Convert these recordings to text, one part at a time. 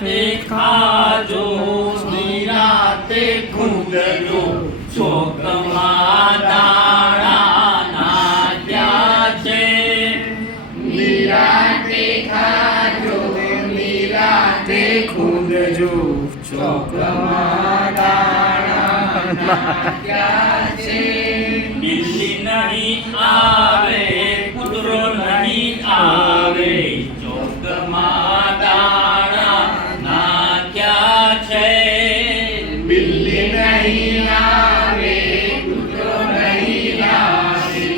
નિરાતે ખાજો નિરાતે ખૂંદજો ચોકમાં દાણા નાખ્યા છે નિરાતે ખાજો નિરાતે ખૂંદજો ચોકમાં દાણા નાખ્યા છે બિલ્લી નહીં આવે કૂતરો નહીં આવે ચોકમાં દાણા નાખ્યા છે બિલ્લી નહીં આવે કૂતરો નહીં આવે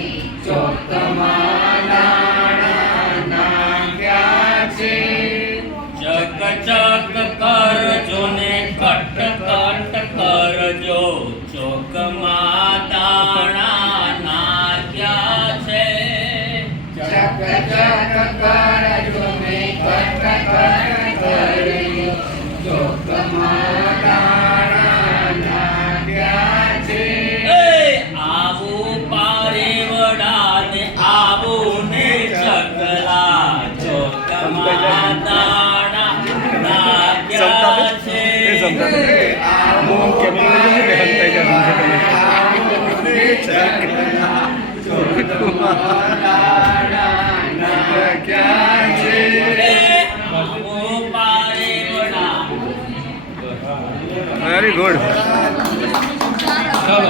ચોકમાં દાણા નાખ્યા છે ચક ચક કરજો ને કટ કટ કરજો ચોકમાં દાણા નાખ્યા છે ચક ચક કરજો ને કટ કટ કરજો ચોકમાં દાણા નાખ્યા છે એ આવું પારેવડા ને આવું ને ચકલા ચોકમાં દાણા નાખ્યા છે ચોકમાં દાણા